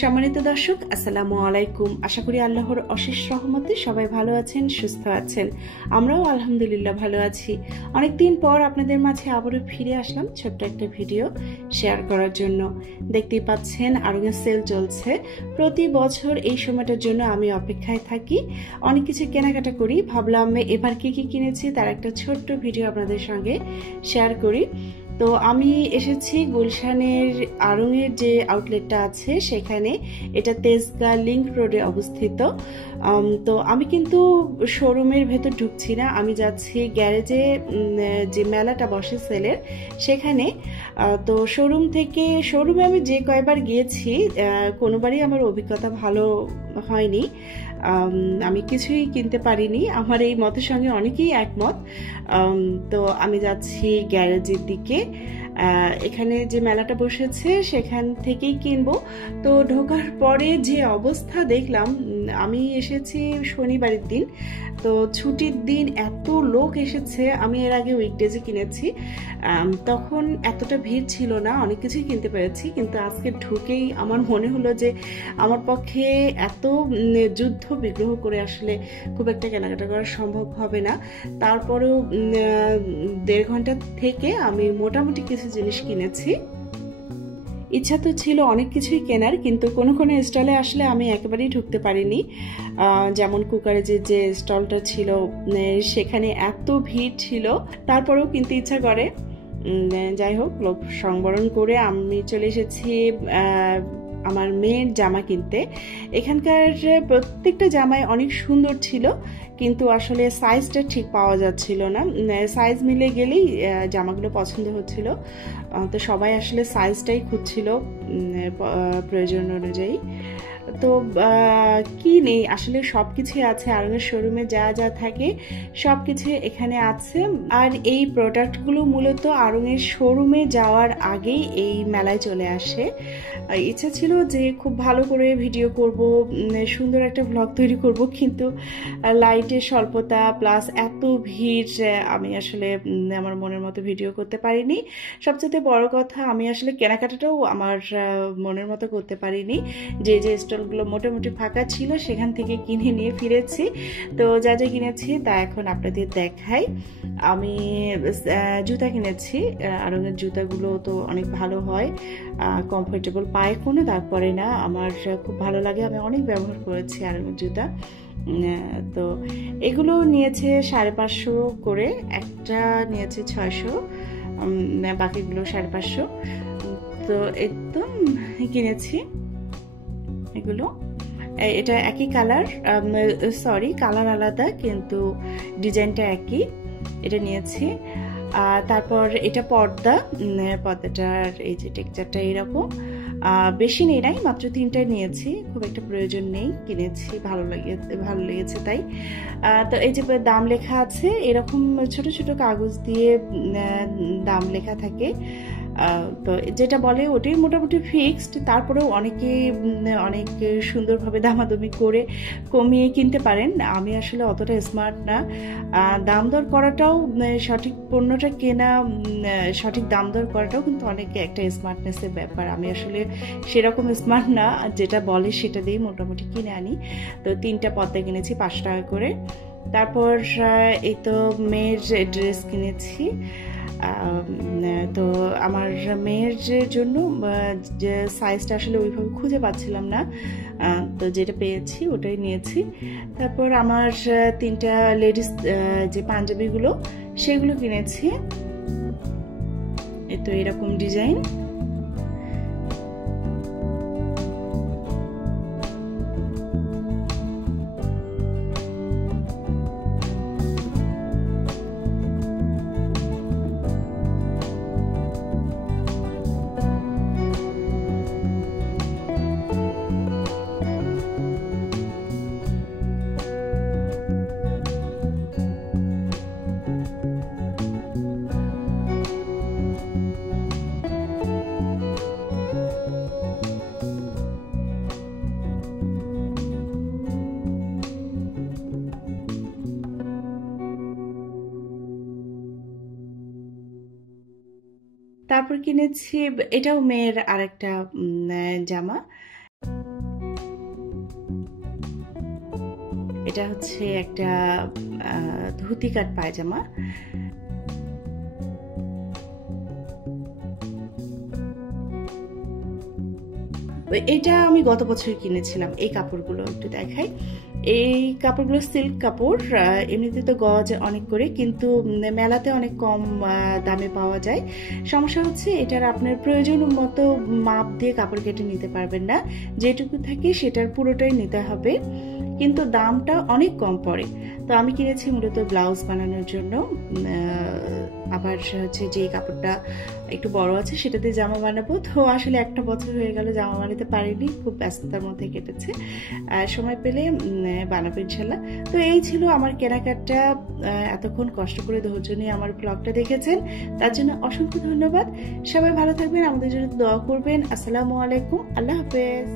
সম্মানিত দর্শক, আসসালামু আলাইকুম। আশা করি আল্লাহর অশেষ রহমতে সবাই ভালো আছেন, সুস্থ আছেন। আমরাও আলহামদুলিল্লাহ ভালো আছি। অনেকদিন পর আপনাদের মাঝে আবারও ফিরে আসলাম ছোট্ট একটা ভিডিও শেয়ার করার জন্য। দেখতেই পাচ্ছেন আরঙে সেল চলছে। প্রতি বছর এই সময়টার জন্য আমি অপেক্ষায় থাকি, অনেক কিছু কেনাকাটা করি। ভাবলাম এবার কি কি কিনেছি তার একটা ছোট্ট ভিডিও আপনাদের সঙ্গে শেয়ার করি। তো আমি এসেছি গুলশানের আড়ংয়ের যে আউটলেটটা আছে সেখানে। এটা তেজগাঁ লিংক রোডে অবস্থিত। তো আমি কিন্তু শোরুমের ভেতর ঢুকছি না, আমি যাচ্ছি গ্যারেজে যে মেলাটা বসে সেলের সেখানে। তো শোরুমে আমি যে কয়বার গিয়েছি কোনোবারই আমার অভিজ্ঞতা ভালো হয়নি। আমি কিছুই কিনতে পারিনি, আমার এই মতের সঙ্গে অনেকেই একমত। তো আমি যাচ্ছি গ্যারেজের দিকে। এখানে যে মেলাটা বসেছে সেখান থেকেই কিনবো। তো ঢোকার পরে যে অবস্থা দেখলাম, আমি এসেছি শনিবারের দিন, তো ছুটির দিন এত লোক এসেছে। আমি এর আগে উইকডেজে কিনেছি, তখন এতটা ভিড় ছিল না, অনেক কিছুই কিনতে পেরেছি। কিন্তু আজকে ঢুকেই আমার মনে হলো যে আমার পক্ষে এত যুদ্ধ বিগ্রহ করে আসলে খুব একটা কেনাকাটা করা সম্ভব হবে না। তারপরেও 1.5 ঘন্টা থেকে আমি মোটামুটি কিছু জিনিস কিনেছি। ইচ্ছা তো ছিল অনেক কিছুই কেনার, কিন্তু কোনো কোনো স্টলে আসলে আমি একেবারেই ঢুকতে পারিনি। যেমন কুকারে যে স্টলটা ছিল সেখানে এত ভিড় ছিল, তারপরেও কিনতে ইচ্ছা করে। যাই হোক, লোভ সংবরণ করে আমি চলে এসেছি আমার মেয়ের জামা কিনতে। এখানকার প্রত্যেকটা জামাই অনেক সুন্দর ছিল, কিন্তু আসলে সাইজটা ঠিক পাওয়া যাচ্ছিল না। সাইজ মিলে গেলেই জামাগুলো পছন্দ হচ্ছিল। তো সবাই আসলে সাইজটাই খুঁজছিল প্রয়োজন অনুযায়ী। তো কি নেই, আসলে সবকিছুই আছে। আড়ংয়ের শোরুমে যা যা থাকে সবকিছু এখানে আছে। আর এই প্রোডাক্টগুলো মূলত আড়ংয়ের শোরুমে যাওয়ার আগেই এই মেলায় চলে আসে। ইচ্ছা ছিল যে খুব ভালো করে ভিডিও করব, সুন্দর একটা ভ্লগ তৈরি করব, কিন্তু লাইটের স্বল্পতা প্লাস এত ভিড়, আমি আসলে আমার মনের মতো ভিডিও করতে পারিনি। সবচেয়ে বড় কথা, আমি আসলে কেনাকাটাটাও আমার মনের মতো করতে পারিনি। যে স্টলগুলো মোটামুটি ফাঁকা ছিল সেখান থেকে কিনে নিয়ে ফিরেছি। তো যা যা কিনেছি তা এখন আপনাদের দেখাই। আমি জুতা কিনেছি। আড়ংয়ের জুতাগুলো তো অনেক ভালো হয়, কমফোর্টেবল, পায়ে কোনো দাগ পড়ে না, আমার খুব ভালো লাগে। আমি অনেক ব্যবহার করেছি আড়ংয়ের জুতা। তো এগুলো নিয়েছে 550 করে, একটা নিয়েছে 600, বাকিগুলো 550। তো একদম কিনেছি এগুলো। এটা একই কালার, সরি কালার আলাদা কিন্তু ডিজাইনটা একই। এটা নিয়েছি। তারপর এটা পর্দাটার এই যে টেক্সচারটা এরকম। বেশি নেই নাই, মাত্র 3টা নিয়েছি, খুব একটা প্রয়োজন নেই, কিনেছি ভালো লেগেছে তাই। তো এই যে দাম লেখা আছে, এরকম ছোট ছোট কাগজ দিয়ে দাম লেখা থাকে। তো যেটা বলে ওটাই মোটামুটি ফিক্সড। তারপরেও অনেকে অনেক সুন্দরভাবে দামাদামি করে কমিয়ে কিনতে পারেন। আমি আসলে অতটা স্মার্ট না। দাম দর করাটাও, সঠিক পণ্যটা কেনা, সঠিক দাম দর করাটাও কিন্তু অনেকে একটা স্মার্টনেসের ব্যাপার। আমি আসলে সেরকম স্মার্ট না, যেটা বলে সেটা দিয়েই মোটামুটি কিনে আনি। তো 3টা পর্দা কিনেছি 5 টাকা করে। তারপর এই তো মেয়ের ড্রেস কিনেছি। তো আমার মেয়ের জন্য যে সাইজটা আসলে ওইভাবে খুঁজে পাচ্ছিলাম না, তো যেটা পেয়েছি ওটাই নিয়েছি। তারপর আমার 3টা লেডিস যে পাঞ্জাবিগুলো সেগুলো কিনেছি। এই তো এরকম ডিজাইন। তারপর কিনেছি, এটাও মেয়ের আরেকটা জামা। এটা হচ্ছে একটা ধুতি কাট পায়জামা। এটা আমি গত বছর কিনেছিলাম। এই কাপড়গুলো একটু দেখাই। এই কাপড়গুলো সিল্ক কাপড়, এমনিতে তো গজ অনেক করে, কিন্তু মেলাতে অনেক কম দামে পাওয়া যায়। সমস্যা হচ্ছে এটার আপনার প্রয়োজন মতো মাপ দিয়ে কাপড় কেটে নিতে পারবেন না, যেটুকু থাকে সেটার পুরোটাই নিতে হবে, কিন্তু দামটা অনেক কম পড়ে। তো আমি কিনেছি মূলত ব্লাউজ বানানোর জন্য। আবার হচ্ছে যে কাপড়টা একটু বড় আছে সেটাতে জামা বানাবো। তো আসলে একটা বছর হয়ে গেল জামা বানাতে পারিনি, খুব ব্যস্ততার মধ্যে কেটেছে। সময় পেলে বানাবো ইনশাল্লাহ। তো এই ছিল আমার কেনাকাটা। এতক্ষণ কষ্ট করে ধৈর্য নিয়ে আমার ব্লগটা দেখেছেন, তার জন্য অসংখ্য ধন্যবাদ। সবাই ভালো থাকবেন, আমাদের জন্য দোয়া করবেন। আসসালামু আলাইকুম, আল্লাহ হাফেজ।